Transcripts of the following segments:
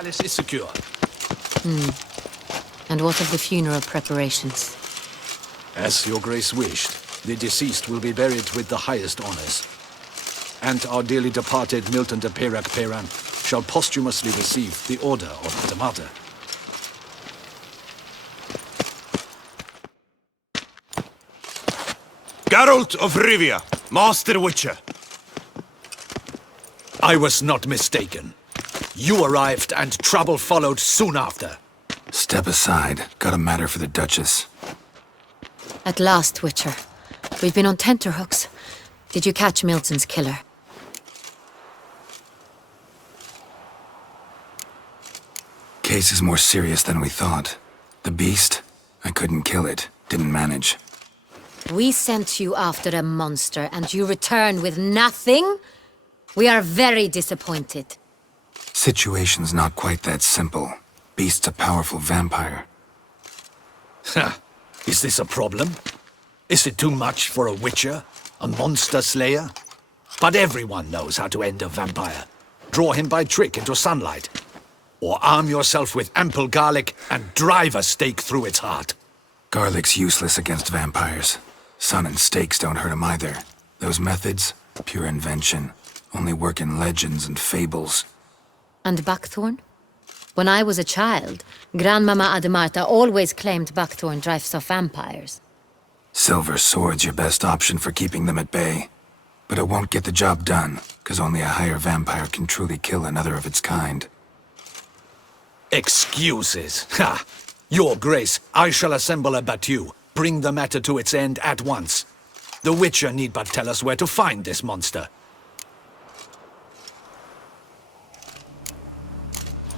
palace is secure. And what of the funeral preparations? As your grace wished, the deceased will be buried with the highest honors. And our dearly departed Milton de Peyrac-Peyran shall posthumously receive the Order of the Martyr. Geralt of Rivia, Master Witcher. I was not mistaken. You arrived and trouble followed soon after. Step aside. Got a matter for the Duchess. At last, Witcher. We've been on tenterhooks. Did you catch Milton's killer? Case is more serious than we thought. The beast? I couldn't kill it. Didn't manage. We sent you after a monster, and you return with nothing? We are very disappointed. Situation's not quite that simple. Beast's a powerful vampire. Ha! Is this a problem? Is it too much for a witcher? A monster slayer? But everyone knows how to end a vampire. Draw him by trick into sunlight. Or arm yourself with ample garlic and drive a stake through its heart. Garlic's useless against vampires. Sun and stakes don't hurt him either. Those methods, pure invention. Only work in legends and fables. And buckthorn? When I was a child, Grandmama Ademarta always claimed buckthorn drives off vampires. Silver sword's your best option for keeping them at bay. But it won't get the job done, because only a higher vampire can truly kill another of its kind. Excuses! Ha! Your Grace, I shall assemble a battue. Bring the matter to its end at once. The Witcher need but tell us where to find this monster.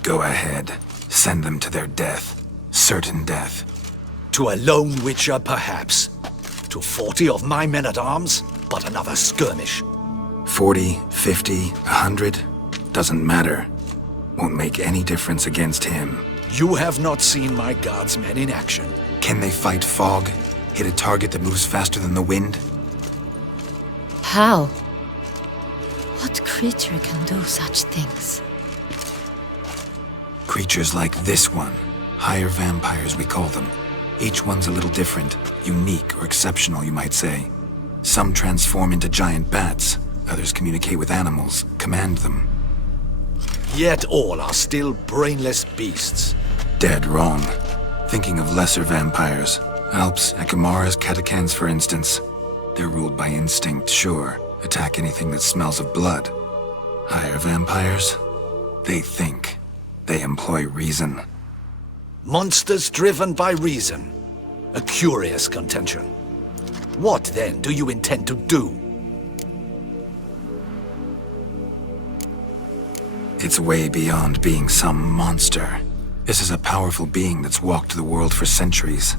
Go ahead. Send them to their death. Certain death. To a lone Witcher, perhaps. To 40 of my men-at-arms, but another skirmish. 40, 50, 100? Doesn't matter. Won't make any difference against him. You have not seen my guardsmen in action. Can they fight fog? Hit a target that moves faster than the wind? How? What creature can do such things? Creatures like this one. Higher vampires, we call them. Each one's a little different. Unique or exceptional, you might say. Some transform into giant bats. Others communicate with animals, command them. Yet all are still brainless beasts. Dead wrong. Thinking of lesser vampires. Alps, Ekamaras, Catacans, for instance. They're ruled by instinct, sure. Attack anything that smells of blood. Higher vampires? They think. They employ reason. Monsters driven by reason. A curious contention. What, then, do you intend to do? It's way beyond being some monster. This is a powerful being that's walked the world for centuries.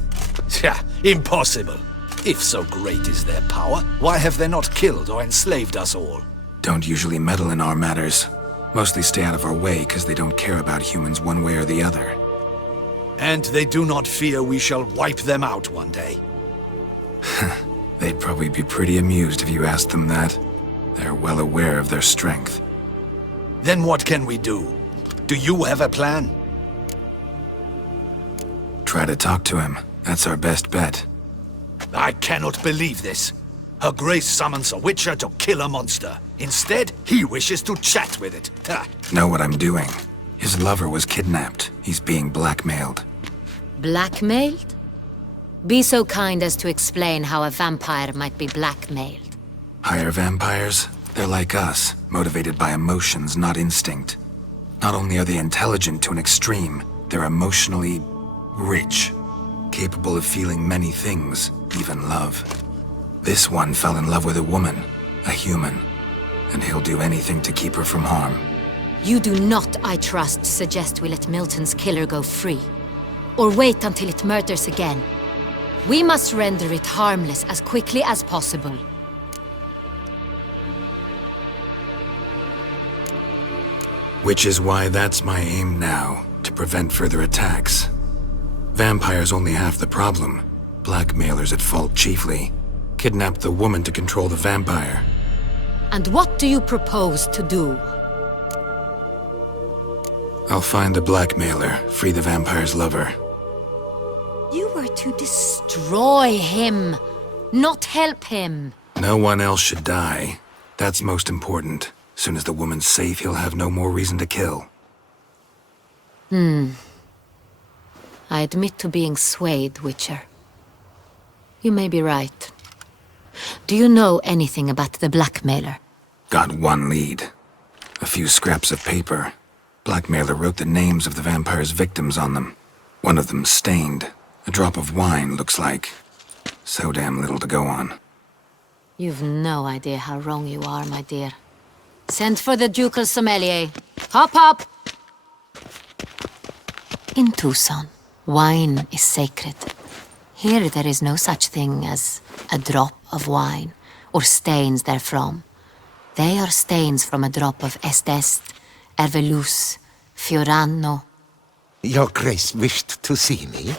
Yeah, impossible. If so great is their power, why have they not killed or enslaved us all? Don't usually meddle in our matters. Mostly stay out of our way because they don't care about humans one way or the other. And they do not fear we shall wipe them out one day. They'd probably be pretty amused if you asked them that. They're well aware of their strength. Then what can we do? Do you have a plan? Try to talk to him. That's our best bet. I cannot believe this. Her Grace summons a Witcher to kill a monster. Instead, he wishes to chat with it. Ha. Know what I'm doing. His lover was kidnapped. He's being blackmailed. Blackmailed? Be so kind as to explain how a vampire might be blackmailed. Higher vampires? They're like us, motivated by emotions, not instinct. Not only are they intelligent to an extreme, they're emotionally rich, capable of feeling many things, even love. This one fell in love with a woman, a human, and he'll do anything to keep her from harm. You do not, I trust, suggest we let Milton's killer go free. Or wait until it murders again. We must render it harmless as quickly as possible. Which is why that's my aim now, to prevent further attacks. Vampires only half the problem. Blackmailers at fault chiefly. Kidnapped the woman to control the vampire. And what do you propose to do? I'll find the blackmailer, free the vampire's lover. You were to destroy him, not help him. No one else should die. That's most important. Soon as the woman's safe, he'll have no more reason to kill. I admit to being swayed, Witcher. You may be right. Do you know anything about the blackmailer? Got one lead. A few scraps of paper. Blackmailer wrote the names of the vampire's victims on them. One of them stained. A drop of wine, looks like. So damn little to go on. You've no idea how wrong you are, my dear. Send for the ducal sommelier. Hop, hop! In Tucson, wine is sacred. Here there is no such thing as a drop of wine, or stains therefrom. They are stains from a drop of Est, Ervelus, Fiorano. Your Grace wished to see me?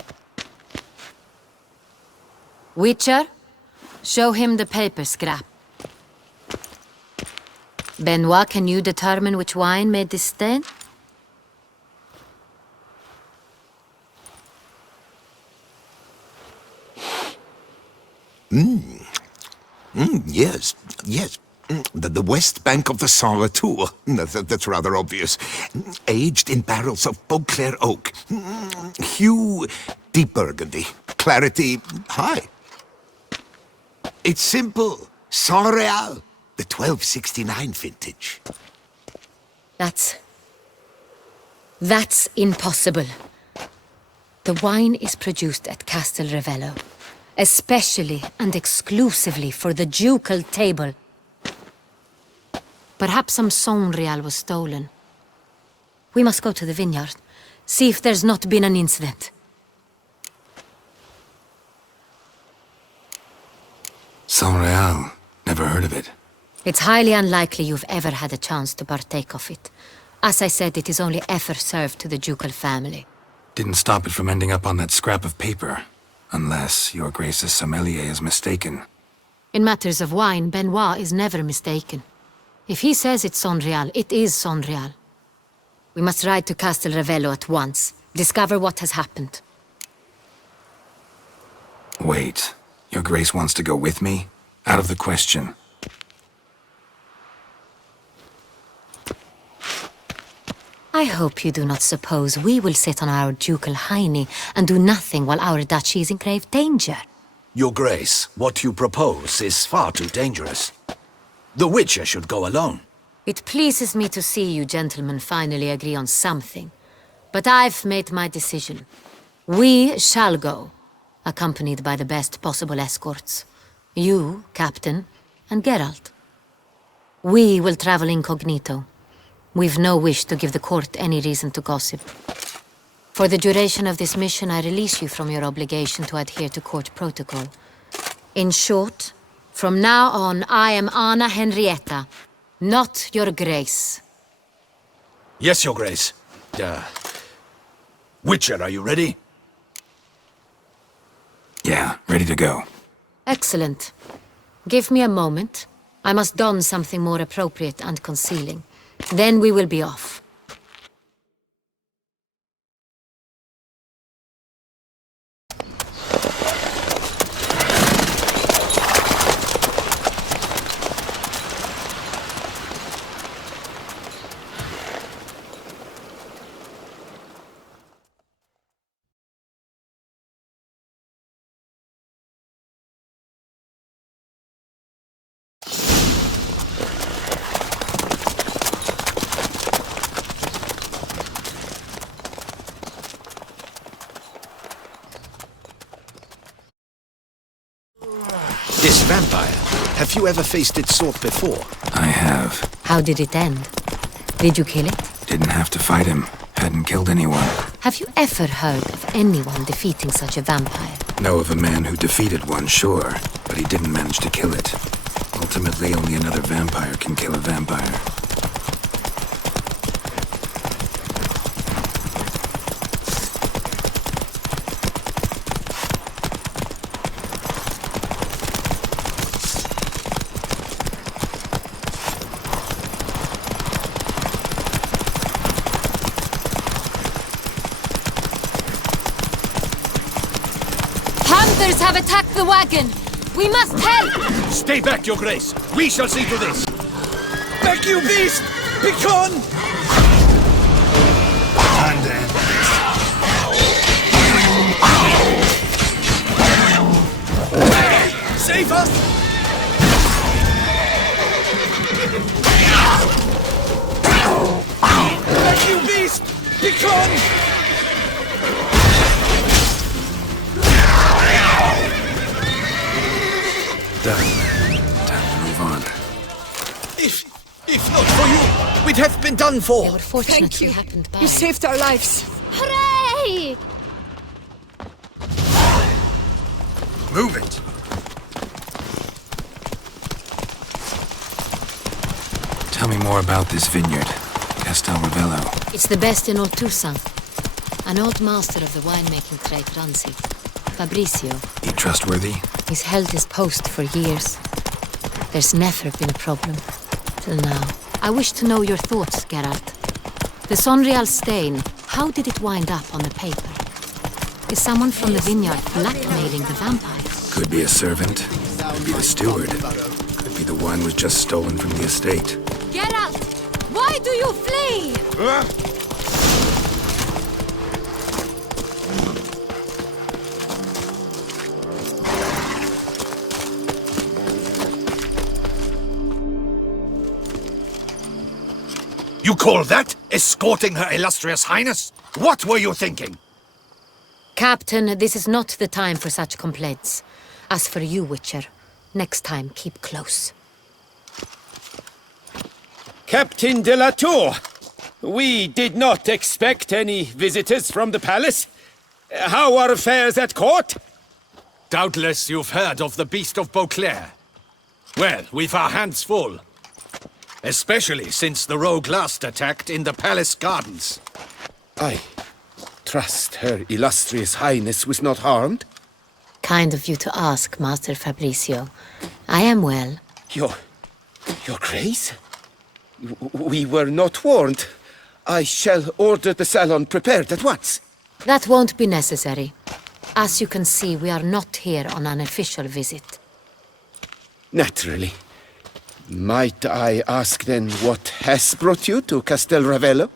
Witcher, show him the paper scrap. Benoit, can you determine which wine made this stain? Yes, yes. The west bank of the Saint Tour. That's rather obvious. Aged in barrels of Beauclair oak. Hue, deep burgundy. Clarity, high. It's simple. Saint Real, the 1269 vintage. That's impossible. The wine is produced at Castel Ravello, especially and exclusively for the ducal table. Perhaps some Saint Real was stolen. We must go to the vineyard, see if there's not been an incident. Saint Real. Never heard of it. It's highly unlikely you've ever had a chance to partake of it. As I said, it is only ever served to the ducal family. Didn't stop it from ending up on that scrap of paper. Unless your Grace's sommelier is mistaken. In matters of wine, Benoit is never mistaken. If he says it's Saint Real, it is Saint Real. We must ride to Castel Ravello at once. Discover what has happened. Wait. Your Grace wants to go with me? Out of the question. I hope you do not suppose we will sit on our ducal hiney and do nothing while our duchy is in grave danger. Your Grace, what you propose is far too dangerous. The Witcher should go alone. It pleases me to see you gentlemen finally agree on something. But I've made my decision. We shall go, accompanied by the best possible escorts. You, Captain, and Geralt. We will travel incognito. We've no wish to give the court any reason to gossip. For the duration of this mission, I release you from your obligation to adhere to court protocol. In short, from now on, I am Anna Henrietta, not your Grace. Yes, Your Grace. Witcher, are you ready? Yeah, ready to go. Excellent. Give me a moment. I must don something more appropriate and concealing. Then we will be off. This vampire, have you ever faced its sort before? I have. How did it end? Did you kill it? Didn't have to fight him. Hadn't killed anyone. Have you ever heard of anyone defeating such a vampire? Know of a man who defeated one, sure, but he didn't manage to kill it. Ultimately, only another vampire can kill a vampire. Others have attacked the wagon! We must help! Stay back, Your Grace. We shall see to this. Back, you beast! Begone! Save us! Back, you beast! Begone! Done. Time to move on. If not for you, we'd have been done for. We're fortunate Thank you. we happened by. You saved our lives. Hooray! Move it! Tell me more about this vineyard, Castel Ravello. It's the best in all Toussaint. An old master of the winemaking trade runs it. Fabrizio. He trustworthy? He's held his post for years. There's never been a problem. Till now. I wish to know your thoughts, Geralt. The Sonreal stain, how did it wind up on the paper? Is someone from the vineyard blackmailing the vampires? Could be a servant, could be the steward, could be the wine was just stolen from the estate. Geralt! Why do you flee? You call that escorting Her Illustrious Highness? What were you thinking? Captain, this is not the time for such complaints. As for you, Witcher, next time keep close. Captain de la Tour, we did not expect any visitors from the palace. How are affairs at court? Doubtless you've heard of the Beast of Beauclair. Well, we've our hands full. Especially since the rogue last attacked in the palace gardens. I trust Her Illustrious Highness was not harmed. Kind of you to ask, Master Fabrizio. I am well. Your Grace? We were not warned. I shall order the salon prepared at once. That won't be necessary. As you can see, we are not here on an official visit. Naturally. Might I ask then what has brought you to Castel Ravello?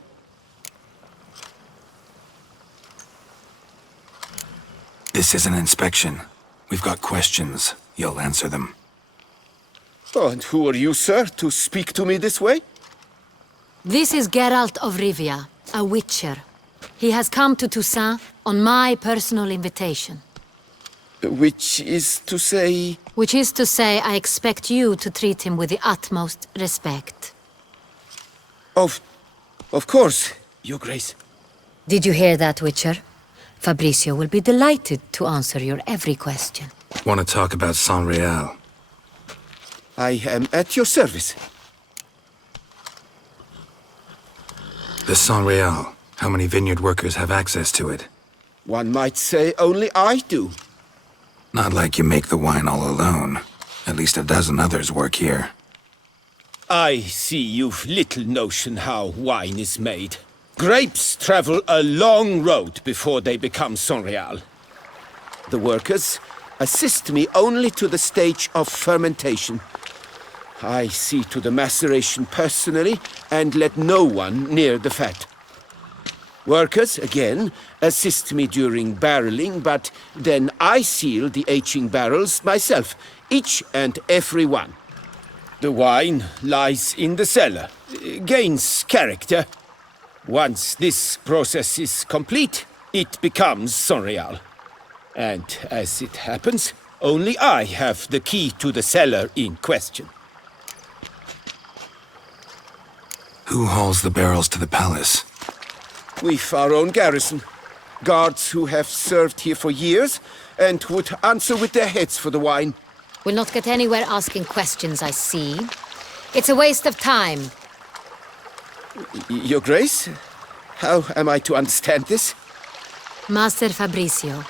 This is an inspection. We've got questions. You'll answer them. Oh, and who are you, sir, to speak to me this way? This is Geralt of Rivia, a witcher. He has come to Toussaint on my personal invitation. Which is to say... Which is to say, I expect you to treat him with the utmost respect. Of course, Your Grace. Did you hear that, Witcher? Fabrizio will be delighted to answer your every question. Want to talk about Sonreal? I am at your service. The Sonreal. How many vineyard workers have access to it? One might say only I do. Not like you make the wine all alone. At least a dozen others work here. I see you've little notion how wine is made. Grapes travel a long road before they become Sonreal. The workers assist me only to the stage of fermentation. I see to the maceration personally and let no one near the fat. Workers, again, assist me during barreling, but then I seal the aging barrels myself, each and every one. The wine lies in the cellar, gains character. Once this process is complete, it becomes Sonreal. And as it happens, only I have the key to the cellar in question. Who hauls the barrels to the palace? We've our own garrison. Guards who have served here for years and would answer with their heads for the wine. We'll not get anywhere asking questions, I see. It's a waste of time. Your Grace? How am I to understand this? Master Fabrizio,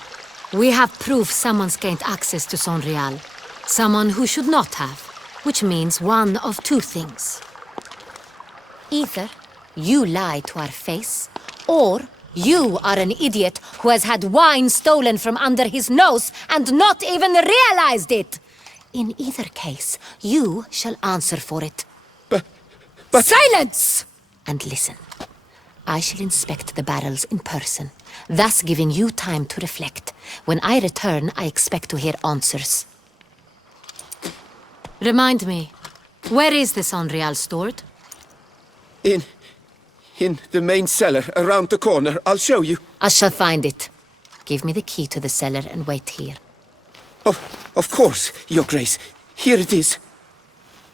we have proof someone's gained access to Sonreal. Someone who should not have, which means one of two things. Either you lie to our face, or You are an idiot who has had wine stolen from under his nose and not even realized it! In either case, you shall answer for it. But... Silence! And listen. I shall inspect the barrels in person, thus giving you time to reflect. When I return, I expect to hear answers. Remind me, where is the Sonreal stored? In the main cellar, around the corner. I'll show you. I shall find it. Give me the key to the cellar and wait here. Oh, of course, Your Grace. Here it is.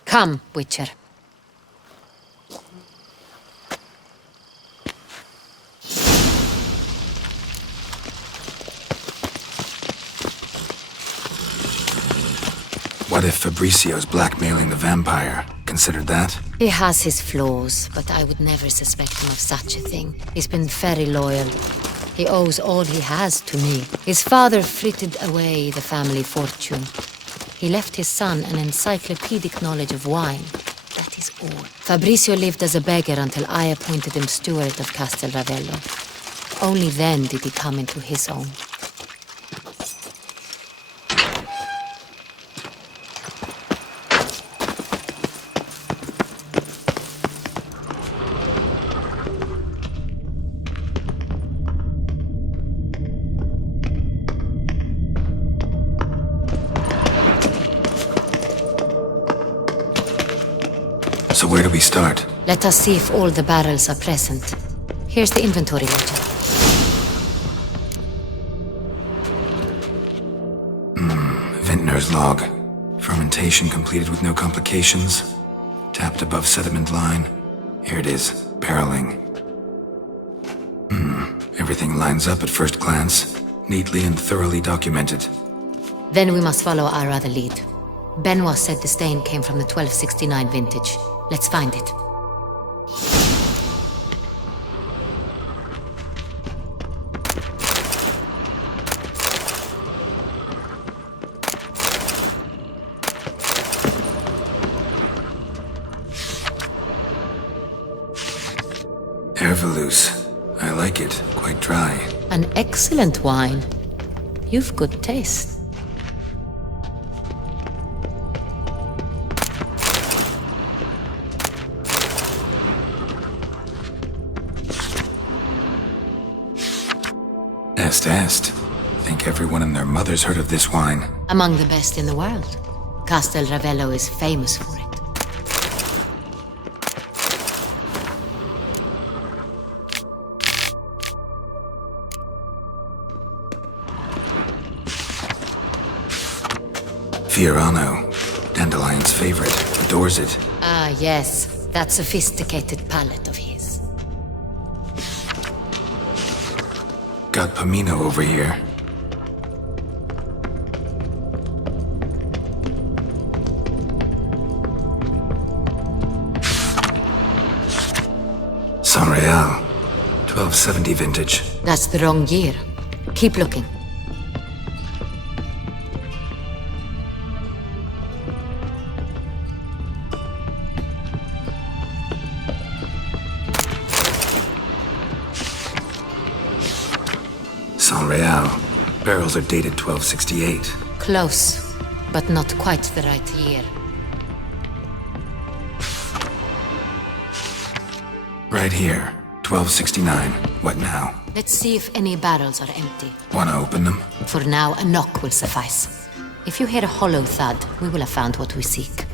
Come, Witcher. What if Fabricio's blackmailing the vampire? Considered that? He has his flaws, but I would never suspect him of such a thing. He's been very loyal. He owes all he has to me. His father frittered away the family fortune. He left his son an encyclopedic knowledge of wine. That is all. Fabricio lived as a beggar until I appointed him steward of Castel Ravello. Only then did he come into his own. So where do we start? Let us see if all the barrels are present. Here's the inventory ledger. Vintner's log. Fermentation completed with no complications. Tapped above sediment line. Here it is. Barreling. Everything lines up at first glance. Neatly and thoroughly documented. Then we must follow our other lead. Benoit said the stain came from the 1269 vintage. Let's find it. Herveloos. I like it. Quite dry. An excellent wine. You've good taste. Est. Think everyone and their mother's heard of this wine. Among the best in the world. Castel Ravello is famous for it. Fiorano. Dandelion's favorite. Adores it. Ah, yes. That sophisticated palate of his. Got Pomino over here. Sonreal. 1270 vintage. That's the wrong year. Keep looking. Sonreal. Barrels are dated 1268. Close, but not quite the right year. Right here. 1269. What now? Let's see if any barrels are empty. Wanna open them? For now, a knock will suffice. If you hear a hollow thud, we will have found what we seek.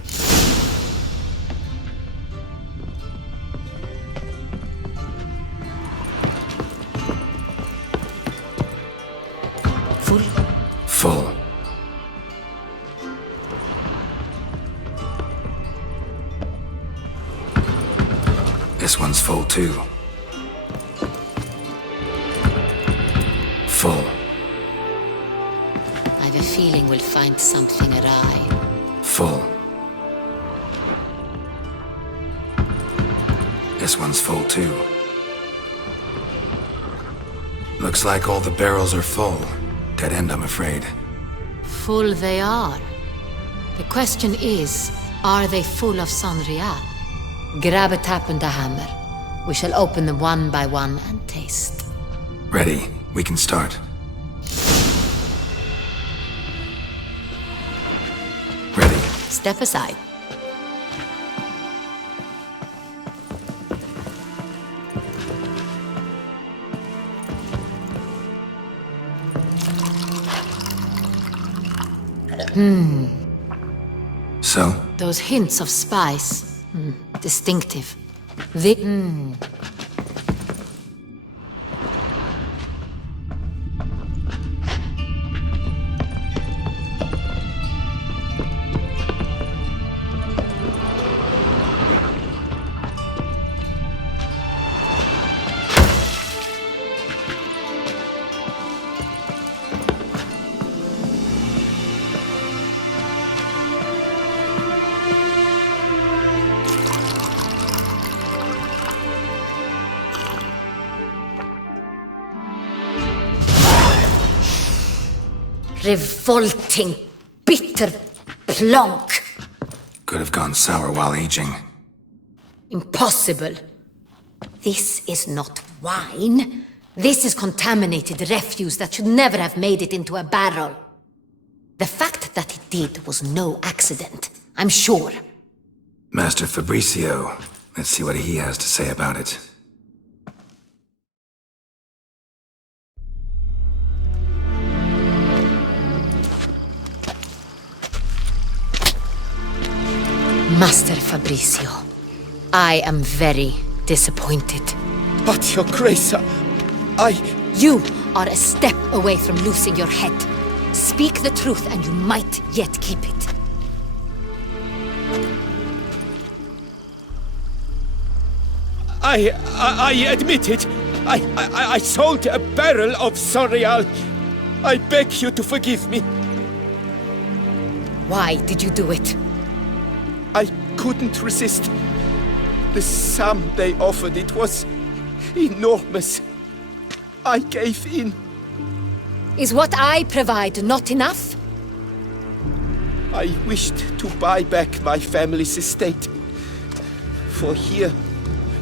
Full? Full. This one's full too. Full. I have a feeling we'll find something awry. Full. This one's full too. Looks like all the barrels are full. Dead end, I'm afraid. Full they are. The question is, are they full of Sonreal? Grab a tap and a hammer. We shall open them one by one and taste. Ready. We can start. Ready. Step aside. So? Those hints of spice. Distinctive. Revolting, bitter plonk. Could have gone sour while aging. Impossible. This is not wine. This is contaminated refuse that should never have made it into a barrel. The fact that it did was no accident, I'm sure. Master Fabricio. Let's see what he has to say about it. Master Fabricio, I am very disappointed. But, Your Grace, You are a step away from losing your head. Speak the truth and you might yet keep it. I admit it. I sold a barrel of Sorial. I beg you to forgive me. Why did you do it? I couldn't resist. The sum they offered, it was enormous. I gave in. Is what I provide not enough? I wished to buy back my family's estate. For here,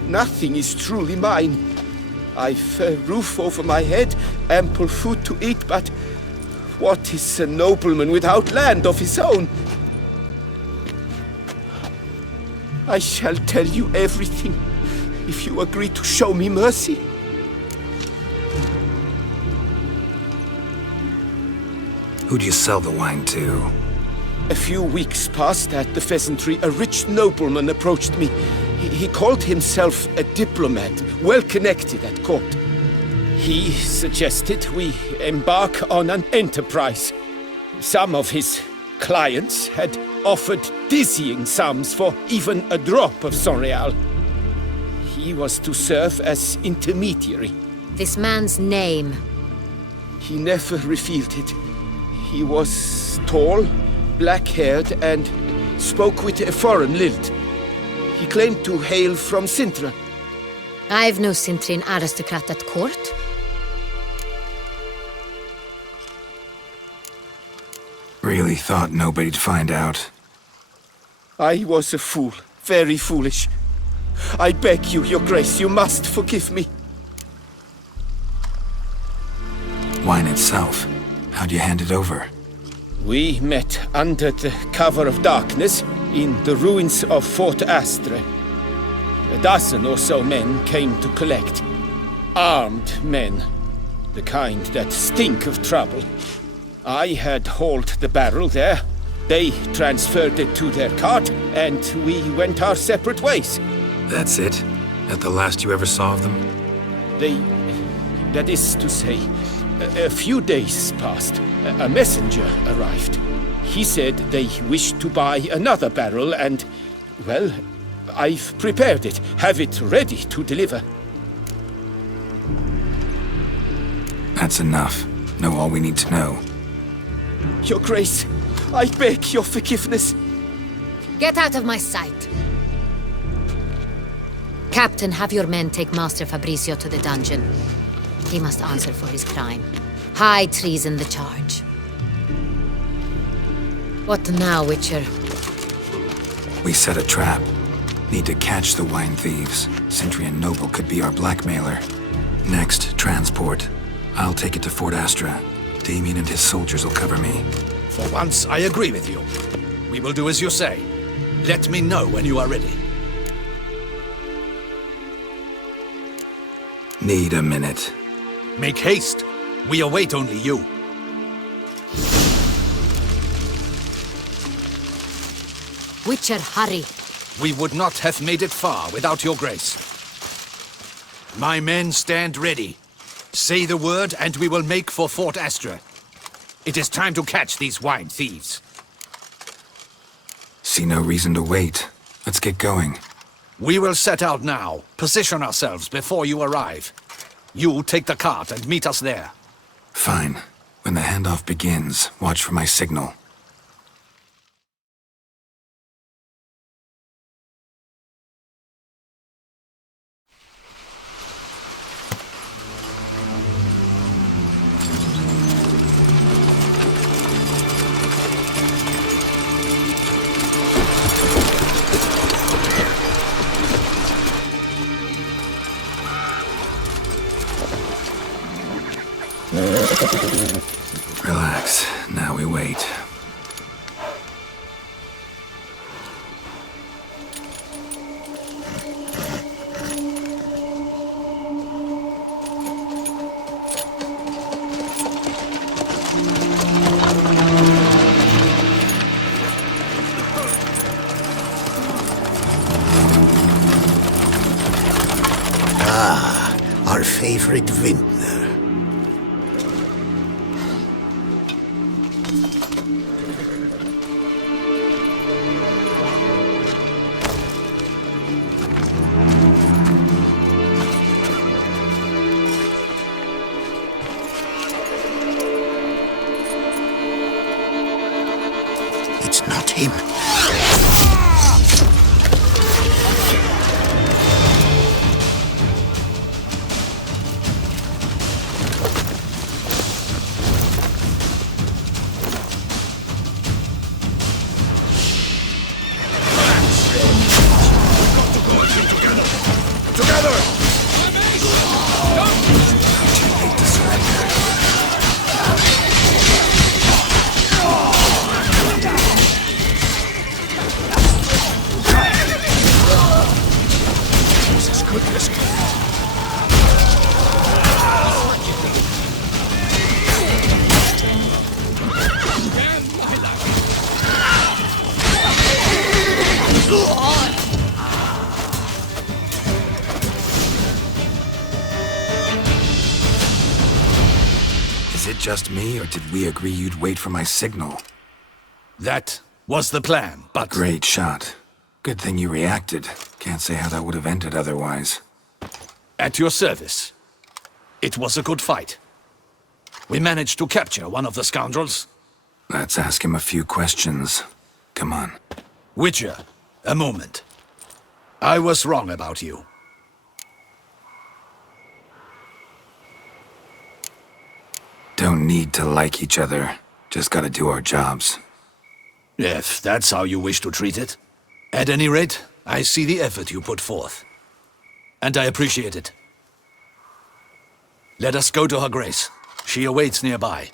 nothing is truly mine. I've a roof over my head, ample food to eat, but what is a nobleman without land of his own? I shall tell you everything, if you agree to show me mercy. Who'd you sell the wine to? A few weeks past at the pheasantry, a rich nobleman approached me. He called himself a diplomat, well connected at court. He suggested we embark on an enterprise. Some of his clients had offered dizzying sums for even a drop of Sorial. He was to serve as intermediary. This man's name. He never revealed it. He was tall, black-haired, and spoke with a foreign lilt. He claimed to hail from Sintra. I've no Cintrin aristocrat at court. Really thought nobody'd find out. I was a fool, very foolish. I beg you, Your Grace, you must forgive me. Wine itself. How'd you hand it over? We met under the cover of darkness in the ruins of Fort Astre. A dozen or so men came to collect. Armed men. The kind that stink of trouble. I had hauled the barrel there. They transferred it to their cart, and we went our separate ways. That's it? That the last you ever saw of them? That is to say, a few days passed. A messenger arrived. He said they wished to buy another barrel and, well, I've prepared it. Have it ready to deliver. That's enough. Know all we need to know. Your Grace, I beg your forgiveness. Get out of my sight. Captain, have your men take Master Fabricio to the dungeon. He must answer for his crime. High treason the charge. What now, Witcher? We set a trap. Need to catch the wine thieves. Centurion Noble could be our blackmailer. Next, transport. I'll take it to Fort Astra. Damien and his soldiers will cover me. For once, I agree with you. We will do as you say. Let me know when you are ready. Need a minute. Make haste. We await only you. Witcher, hurry. We would not have made it far without your grace. My men stand ready. Say the word and we will make for Fort Astra. It is time to catch these wine thieves. See no reason to wait. Let's get going. We will set out now. Position ourselves before you arrive. You take the cart and meet us there. Fine. When the handoff begins, watch for my signal. Relax. Now we wait. Our favorite vintner. It's not him. Is it just me, or did we agree you'd wait for my signal? That was the plan, but... Great shot. Good thing you reacted. Can't say how that would have ended otherwise. At your service. It was a good fight. We managed to capture one of the scoundrels. Let's ask him a few questions. Come on. Witcher, a moment. I was wrong about you. Don't need to like each other. Just gotta do our jobs. If that's how you wish to treat it. At any rate, I see the effort you put forth. And I appreciate it. Let us go to her grace. She awaits nearby.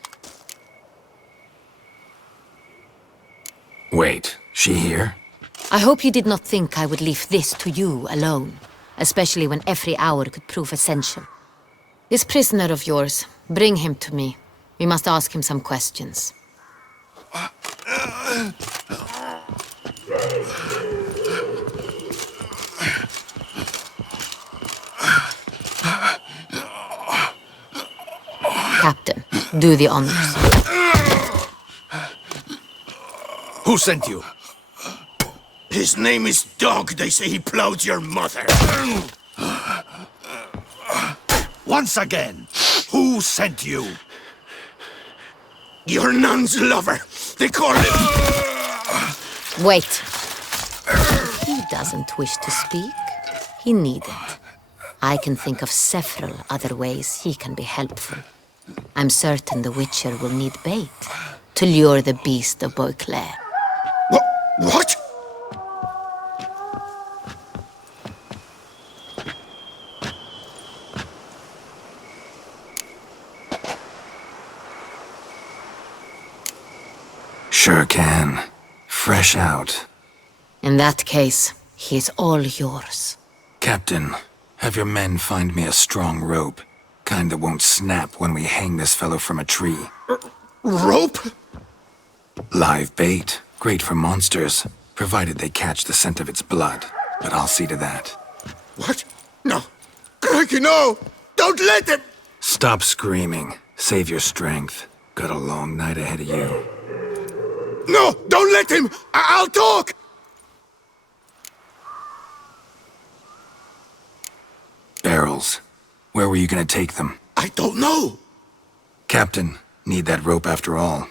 Wait, she here? I hope you did not think I would leave this to you alone, especially when every hour could prove essential. This prisoner of yours, bring him to me. We must ask him some questions. Captain, do the honors. Who sent you? His name is Dog. They say he plowed your mother. Once again, who sent you? Your nun's lover. They call him... Wait. If he doesn't wish to speak, he needn't. I can think of several other ways he can be helpful. I'm certain the Witcher will need bait to lure the beast of Beauclair. What? Sure can. Fresh out. In that case, he's all yours. Captain, have your men find me a strong rope. Kind that won't snap when we hang this fellow from a tree. Rope? Live bait. Great for monsters, provided they catch the scent of its blood. But I'll see to that. What? No. Crikey, no! Don't let him! Stop screaming. Save your strength. Got a long night ahead of you. No! Don't let him! I'll talk! Barrels. Where were you gonna take them? I don't know. Captain, need that rope after all.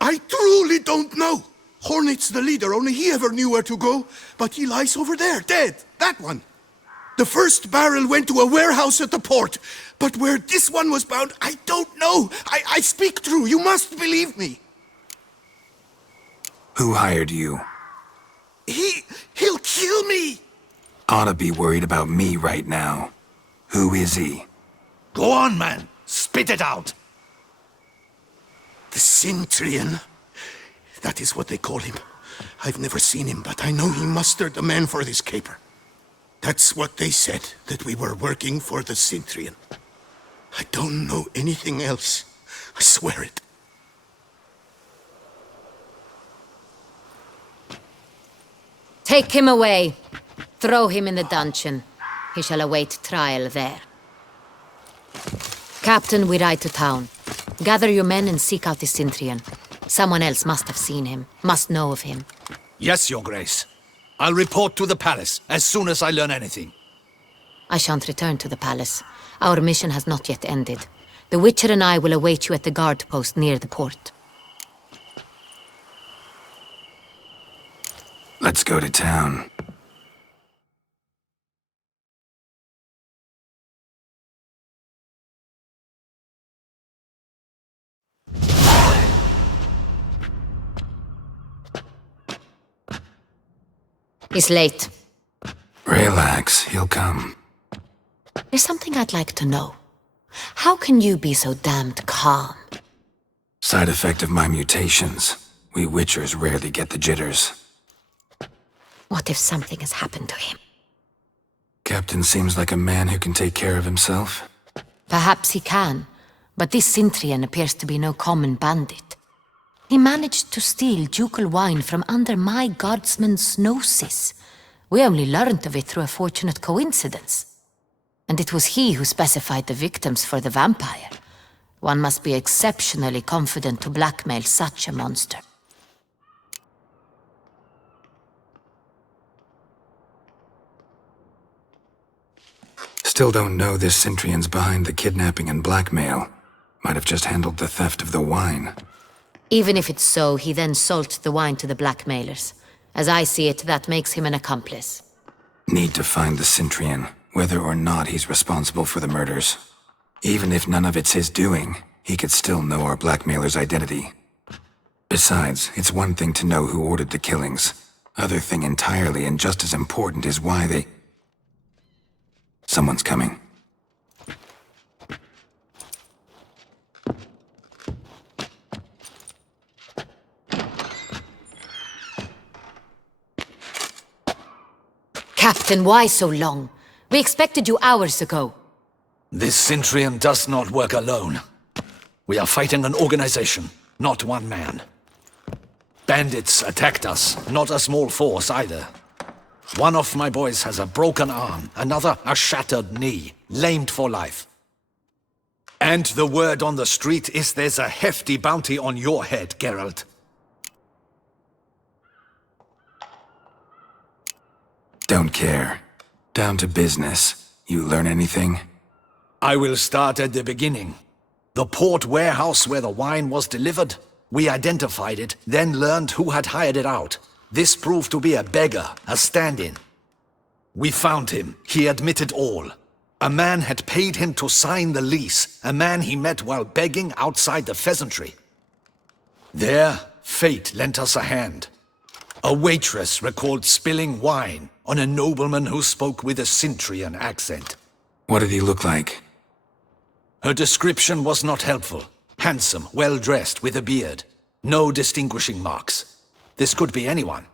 I truly don't know. Hornet's the leader, only he ever knew where to go. But he lies over there, dead. That one. The first barrel went to a warehouse at the port. But where this one was bound, I don't know. I speak true. You must believe me. Who hired you? He'll kill me. Oughta be worried about me right now. Who is he? Go on, man. Spit it out. The Centurion. That is what they call him. I've never seen him, but I know he mustered the men for this caper. That's what they said, that we were working for the Centurion. I don't know anything else. I swear it. Take him away. Throw him in the dungeon. He shall await trial there. Captain, we ride to town. Gather your men and seek out the Centurion. Someone else must have seen him, must know of him. Yes, Your Grace. I'll report to the palace as soon as I learn anything. I shan't return to the palace. Our mission has not yet ended. The Witcher and I will await you at the guard post near the port. Let's go to town. He's late. Relax, he'll come. There's something I'd like to know. How can you be so damned calm? Side effect of my mutations. We Witchers rarely get the jitters. What if something has happened to him? Captain seems like a man who can take care of himself. Perhaps he can, but this Centurion appears to be no common bandit. He managed to steal ducal wine from under my guardsman's noses. We only learned of it through a fortunate coincidence. And it was he who specified the victims for the vampire. One must be exceptionally confident to blackmail such a monster. Still don't know this Centurion's behind the kidnapping and blackmail. Might have just handled the theft of the wine. Even if it's so, he then sold the wine to the blackmailers. As I see it, that makes him an accomplice. Need to find the Centurion, whether or not he's responsible for the murders. Even if none of it's his doing, he could still know our blackmailer's identity. Besides, it's one thing to know who ordered the killings. Other thing entirely, and just as important, is why they... Someone's coming. Captain, why so long? We expected you hours ago. This Centurion does not work alone. We are fighting an organization, not one man. Bandits attacked us, not a small force either. One of my boys has a broken arm, another a shattered knee, lamed for life. And the word on the street is there's a hefty bounty on your head, Geralt. Don't care. Down to business. You learn anything? I will start at the beginning. The port warehouse where the wine was delivered. We identified it, then learned who had hired it out. This proved to be a beggar, a stand-in. We found him. He admitted all. A man had paid him to sign the lease, a man he met while begging outside the pheasantry. There, fate lent us a hand. A waitress recalled spilling wine on a nobleman who spoke with a Centurion accent. What did he look like? Her description was not helpful. Handsome, well-dressed, with a beard. No distinguishing marks. This could be anyone.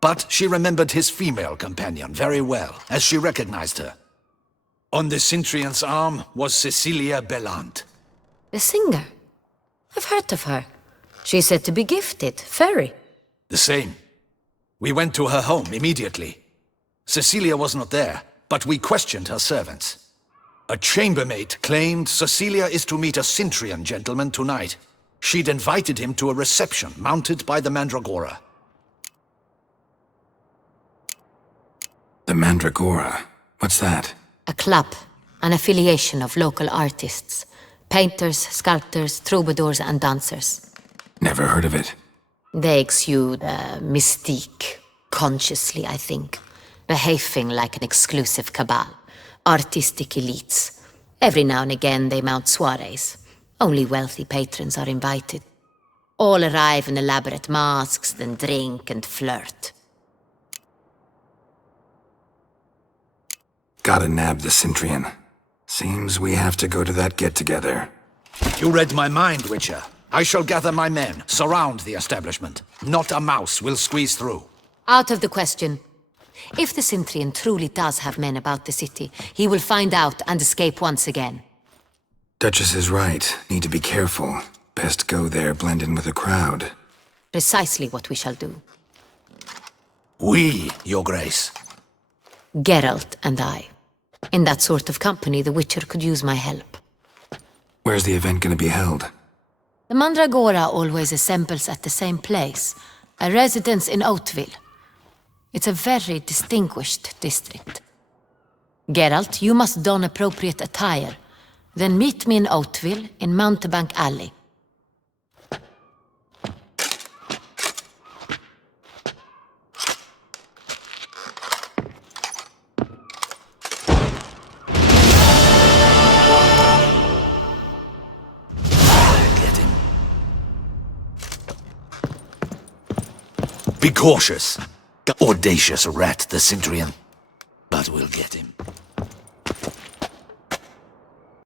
But she remembered his female companion very well, as she recognized her. On the Cintrian's arm was Cecilia Bellant. The singer? I've heard of her. She's said to be gifted, fairy. The same. We went to her home immediately. Cecilia was not there, but we questioned her servants. A chambermaid claimed Cecilia is to meet a Cintrian gentleman tonight. She'd invited him to a reception mounted by the Mandragora. The Mandragora? What's that? A club, an affiliation of local artists. Painters, sculptors, troubadours and dancers. Never heard of it. They exude mystique, consciously, I think. Behaving like an exclusive cabal. Artistic elites. Every now and again they mount soirees. Only wealthy patrons are invited. All arrive in elaborate masks, then drink and flirt. Gotta nab the Cintrian. Seems we have to go to that get-together. You read my mind, Witcher. I shall gather my men, surround the establishment. Not a mouse will squeeze through. Out of the question. If the Cintrian truly does have men about the city, he will find out and escape once again. Duchess is right. Need to be careful. Best go there, blend in with the crowd. Precisely what we shall do. We, Your Grace. Geralt and I. In that sort of company, the Witcher could use my help. Where's the event gonna be held? The Mandragora always assembles at the same place, a residence in Oatville. It's a very distinguished district. Geralt, you must don appropriate attire. Then meet me in Oatville, in Mountebank Alley. Get him. Be cautious. Audacious rat, the Cintrian.